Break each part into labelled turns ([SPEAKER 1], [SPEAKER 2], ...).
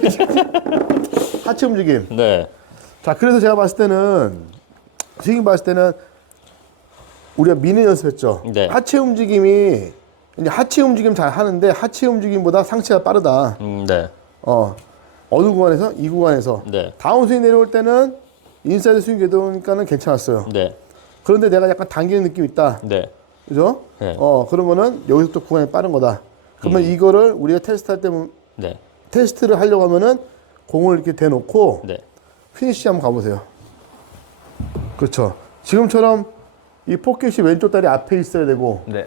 [SPEAKER 1] 하체 움직임.
[SPEAKER 2] 네.
[SPEAKER 1] 자, 그래서 제가 봤을 때는 지금 봤을 때는 우리가 미는 연습했죠.
[SPEAKER 2] 네.
[SPEAKER 1] 하체 움직임이 이제 하체 움직임 잘 하는데 하체 움직임보다 상체가 빠르다.
[SPEAKER 2] 음, 네.
[SPEAKER 1] 어 어느 구간에서 이 구간에서
[SPEAKER 2] 네.
[SPEAKER 1] 다운 스윙 내려올 때는 인사이드 스윙 궤도니까는 괜찮았어요.
[SPEAKER 2] 네.
[SPEAKER 1] 그런데 내가 약간 당기는 느낌 이 있다.
[SPEAKER 2] 네.
[SPEAKER 1] 그죠?
[SPEAKER 2] 네. 음.
[SPEAKER 1] 어 그러면은 여기서부터 구간이 빠른 거다. 그러면 이거를 우리가 테스트할 때
[SPEAKER 2] 네.
[SPEAKER 1] 테스트를 하려고 하면은 공을 이렇게 대놓고
[SPEAKER 2] 네.
[SPEAKER 1] 피니시 한번 가보세요. 그렇죠. 지금처럼 이 포켓이 왼쪽 다리 앞에 있어야 되고
[SPEAKER 2] 네.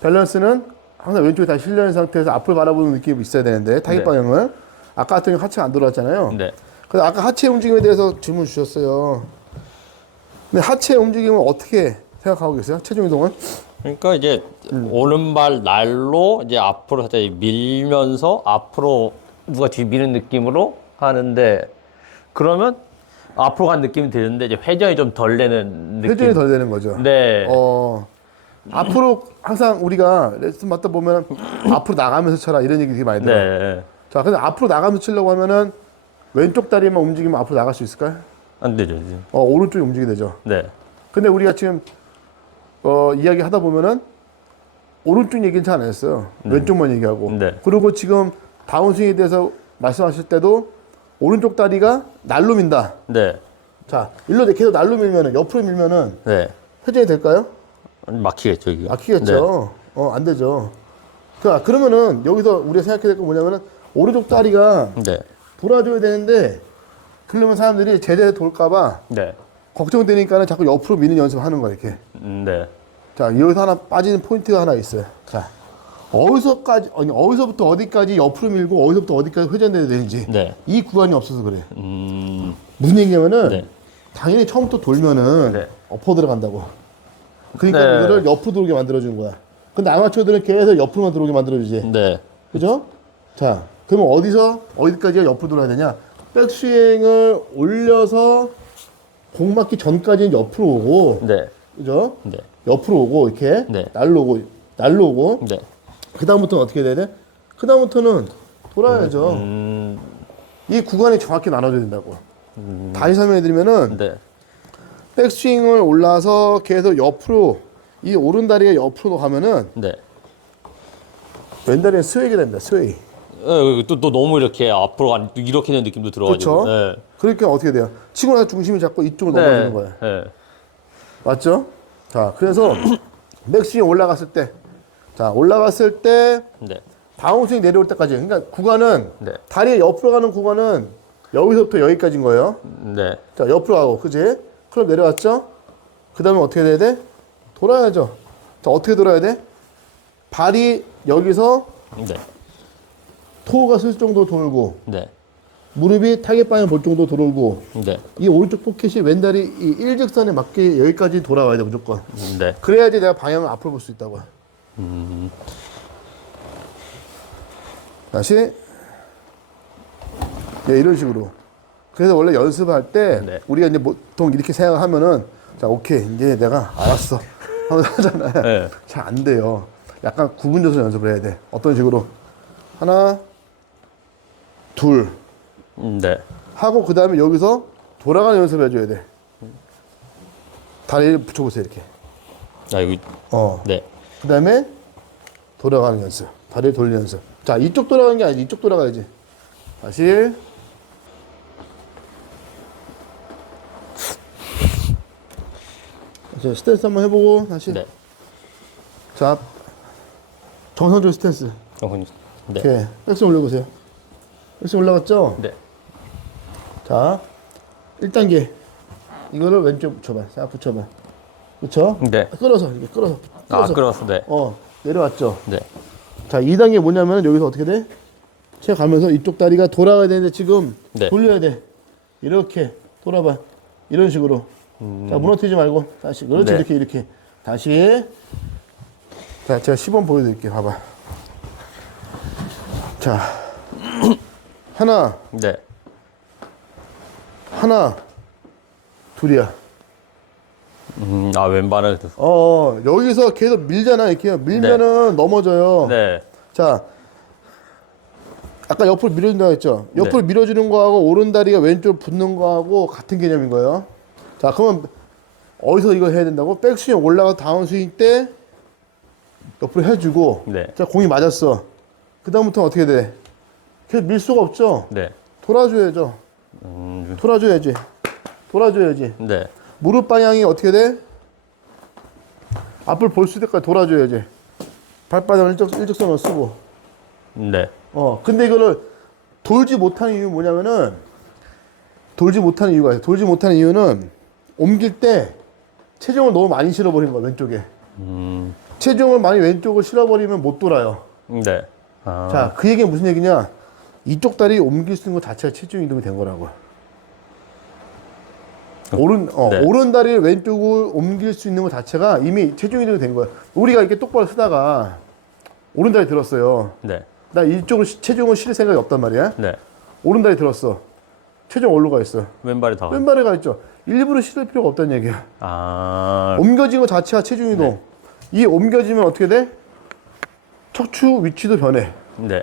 [SPEAKER 1] 밸런스는 항상 왼쪽에 다시 실려 있는 상태에서 앞을 바라보는 느낌이 있어야 되는데 타깃
[SPEAKER 2] 네.
[SPEAKER 1] 방향을 아까 같은 경우 하체가 안 돌아왔잖아요.
[SPEAKER 2] 네.
[SPEAKER 1] 그래서 아까 하체 움직임에 대해서 질문 주셨어요. 근데 하체 움직임은 어떻게 생각하고 계세요? 체중 이동은?
[SPEAKER 2] 그러니까 이제
[SPEAKER 1] 음.
[SPEAKER 2] 오른발 날로 이제 앞으로 살짝 밀면서 앞으로 누가 뒤 미는 느낌으로 하는데 그러면 앞으로 간 느낌이 드는데 이제 회전이 좀 덜 되는 느낌.
[SPEAKER 1] 회전이 덜 되는 거죠.
[SPEAKER 2] 네.
[SPEAKER 1] 어, 앞으로 항상 우리가 레슨 맡다 보면 앞으로 나가면서 쳐라 이런 얘기 되게 많이 들어요.
[SPEAKER 2] 네.
[SPEAKER 1] 자, 근데 앞으로 나가면서 치려고 하면은 왼쪽 다리만 움직이면 앞으로 나갈 수 있을까요?
[SPEAKER 2] 안 되죠. 이제.
[SPEAKER 1] 어, 오른쪽이 움직이게 되죠.
[SPEAKER 2] 네.
[SPEAKER 1] 근데 우리가 지금 어, 이야기 하다 보면은 오른쪽 얘기는 잘 안 했어요. 왼쪽만 얘기하고.
[SPEAKER 2] 네.
[SPEAKER 1] 그리고 지금 다운스윙에 대해서 말씀하실 때도 오른쪽 다리가 날로 민다.
[SPEAKER 2] 네.
[SPEAKER 1] 자, 일로 계속 날로 밀면은 옆으로 밀면은
[SPEAKER 2] 네.
[SPEAKER 1] 회전이 될까요?
[SPEAKER 2] 막히겠죠, 이게.
[SPEAKER 1] 막히겠죠. 어, 안 되죠. 자, 그러면은 여기서 우리가 생각해야 될 건 뭐냐면은 오른쪽 다리가
[SPEAKER 2] 네. 네.
[SPEAKER 1] 돌아줘야 되는데 그러면 사람들이 제대로 돌까봐
[SPEAKER 2] 네.
[SPEAKER 1] 걱정되니까는 자꾸 옆으로 미는 연습을 하는 거야, 이렇게.
[SPEAKER 2] 음, 네.
[SPEAKER 1] 자, 여기서 하나 빠지는 포인트가 하나 있어요. 자, 어디서까지, 아니, 어디서부터 어디까지 옆으로 밀고 어디서부터 어디까지 회전돼야 되는지.
[SPEAKER 2] 네.
[SPEAKER 1] 이 구간이 없어서 그래.
[SPEAKER 2] 음.
[SPEAKER 1] 무슨 얘기냐면은,
[SPEAKER 2] 네.
[SPEAKER 1] 당연히 처음부터 돌면은
[SPEAKER 2] 네.
[SPEAKER 1] 엎어 들어간다고. 그러니까
[SPEAKER 2] 네.
[SPEAKER 1] 이거를 옆으로 들어오게 만들어주는 거야. 근데 아마추어들은 계속 옆으로만 들어오게 만들어주지.
[SPEAKER 2] 네.
[SPEAKER 1] 그죠? 자, 그러면 어디서 어디까지가 옆으로 돌아야 되냐? 백스윙을 올려서 공 맞기 전까지는 옆으로 오고,
[SPEAKER 2] 네.
[SPEAKER 1] 그죠?
[SPEAKER 2] 네.
[SPEAKER 1] 옆으로 오고 이렇게
[SPEAKER 2] 네.
[SPEAKER 1] 날로 오고 날로 오고
[SPEAKER 2] 네.
[SPEAKER 1] 그 다음부터는 어떻게 돼야 돼? 그 다음부터는 돌아야죠.
[SPEAKER 2] 음.
[SPEAKER 1] 이 구간이 정확히 나눠져야 된다고. 다시 설명해드리면은
[SPEAKER 2] 네.
[SPEAKER 1] 백스윙을 올라서 계속 옆으로 이 오른 다리가 옆으로 가면은
[SPEAKER 2] 네.
[SPEAKER 1] 왼 다리는 스웨이가 됩니다. 스웨이.
[SPEAKER 2] 예, 또, 또 너무 이렇게 앞으로 간 이렇게 되는 느낌도 들어가지고.
[SPEAKER 1] 그렇죠. 그러니까 어떻게 돼요? 치고 나서 중심이 자꾸 이쪽으로
[SPEAKER 2] 네.
[SPEAKER 1] 넘어지는 거예요.
[SPEAKER 2] 네.
[SPEAKER 1] 맞죠? 자, 그래서 백스윙 올라갔을 때, 자 올라갔을 때
[SPEAKER 2] 네.
[SPEAKER 1] 다운스윙 내려올 때까지. 그러니까 구간은
[SPEAKER 2] 네.
[SPEAKER 1] 다리가 옆으로 가는 구간은 여기서부터 여기까지인 거예요.
[SPEAKER 2] 네.
[SPEAKER 1] 자, 옆으로 가고, 그지? 클럽 내려왔죠? 그 다음에 어떻게 돼야 돼? 돌아야죠. 자, 어떻게 돌아야 돼? 발이 여기서
[SPEAKER 2] 네.
[SPEAKER 1] 토가 쓸 정도 돌고,
[SPEAKER 2] 네.
[SPEAKER 1] 무릎이 타겟 방향 볼 정도 돌고,
[SPEAKER 2] 네.
[SPEAKER 1] 이 오른쪽 포켓이 왼다리 이 일직선에 맞게 여기까지 돌아와야 돼, 무조건.
[SPEAKER 2] 네.
[SPEAKER 1] 그래야지 내가 방향을 앞으로 볼 수 있다고. 다시. 네, 이런 식으로. 그래서 원래 연습할 때
[SPEAKER 2] 네.
[SPEAKER 1] 우리가 이제 보통 이렇게 생각하면은 자, 오케이. 이제 내가 알았어. 하면서 하잖아요.
[SPEAKER 2] 네.
[SPEAKER 1] 잘안 돼요. 약간 구분져서 연습을 해야 돼. 어떤 식으로? 하나, 둘.
[SPEAKER 2] 음, 네.
[SPEAKER 1] 하고 그 다음에 여기서 돌아가는 연습을 해줘야 돼. 다리를 붙여보세요, 이렇게.
[SPEAKER 2] 아, 여기.
[SPEAKER 1] 어.
[SPEAKER 2] 네.
[SPEAKER 1] 그 다음에 돌아가는 연습. 다리를 돌리는 연습. 자, 이쪽 돌아가는 게 아니지. 이쪽 돌아가야지. 다시. 자, 스탠스 한번 해보고, 다시.
[SPEAKER 2] 네.
[SPEAKER 1] 자, 정상적인 스탠스.
[SPEAKER 2] 어, 네.
[SPEAKER 1] 이렇게. 백스 올려보세요. 백스 올라갔죠?
[SPEAKER 2] 네.
[SPEAKER 1] 자, 1단계. 이거를 왼쪽 붙여봐. 싹 붙여봐. 그쵸?
[SPEAKER 2] 네.
[SPEAKER 1] 끌어서, 이렇게 끌어서.
[SPEAKER 2] 아,
[SPEAKER 1] 끌어서.
[SPEAKER 2] 네.
[SPEAKER 1] 어, 내려왔죠?
[SPEAKER 2] 네.
[SPEAKER 1] 자, 2단계 뭐냐면 여기서 어떻게 돼? 채 가면서 이쪽 다리가 돌아가야 되는데 지금
[SPEAKER 2] 네.
[SPEAKER 1] 돌려야 돼. 이렇게 돌아봐. 이런 식으로. 자, 무너뜨리지 말고 다시. 그렇지,
[SPEAKER 2] 네.
[SPEAKER 1] 이렇게, 이렇게. 다시. 자, 제가 시범 보여드릴게요. 봐봐. 자, 하나,
[SPEAKER 2] 네.
[SPEAKER 1] 하나, 둘이야.
[SPEAKER 2] 음, 아, 왼발을. 또-
[SPEAKER 1] 어, 여기서 계속 밀잖아, 이렇게. 밀면은 넘어져요.
[SPEAKER 2] 네.
[SPEAKER 1] 자, 아까 옆으로 밀어준다고 했죠? 옆으로 밀어주는 거하고 오른다리가 왼쪽으로 붙는 거하고 같은 개념인 거예요. 자, 그러면 어디서 이거 해야 된다고? 백스윙 올라가 다운스윙 때 옆으로 해주고
[SPEAKER 2] 네.
[SPEAKER 1] 자, 공이 맞았어. 그 다음부터 어떻게 돼? 계속 밀 수가 없죠?
[SPEAKER 2] 네.
[SPEAKER 1] 돌아줘야죠.
[SPEAKER 2] 음,
[SPEAKER 1] 돌아줘야지. 돌아줘야지.
[SPEAKER 2] 네.
[SPEAKER 1] 무릎 방향이 어떻게 돼? 앞을 볼 수 있을 때까지 돌아줘야지. 발바닥을 일적, 일직선으로 쓰고.
[SPEAKER 2] 네.
[SPEAKER 1] 어, 근데 이거를 돌지 못하는 이유 뭐냐면은 돌지 못하는 이유가 있어요. 돌지 못하는 이유는 옮길 때 체중을 너무 많이 실어버린 거야, 왼쪽에.
[SPEAKER 2] 음,
[SPEAKER 1] 체중을 많이 왼쪽을 실어버리면 못 돌아요.
[SPEAKER 2] 네. 아,
[SPEAKER 1] 자, 그 얘기는 무슨 얘기냐? 이쪽 다리 옮길 수 있는 것 자체가 체중 이동이 된 거라고. 오른 어,
[SPEAKER 2] 네.
[SPEAKER 1] 오른 다리를 왼쪽을 옮길 수 있는 것 자체가 이미 체중 이동이 된 거야. 우리가 이렇게 똑바로 쓰다가 오른 다리 들었어요.
[SPEAKER 2] 네.
[SPEAKER 1] 나 이쪽을 시- 체중을 실을 생각이 없단 말이야.
[SPEAKER 2] 네.
[SPEAKER 1] 오른 다리 들었어. 체중 어디로 가 있어?
[SPEAKER 2] 왼발이 다.
[SPEAKER 1] 왼발에 가 있죠. 일부러 실을 필요가 없다는 얘기야.
[SPEAKER 2] 아,
[SPEAKER 1] 옮겨진 것 자체가 체중 이동. 이 옮겨지면 어떻게 돼? 척추 위치도 변해.
[SPEAKER 2] 네.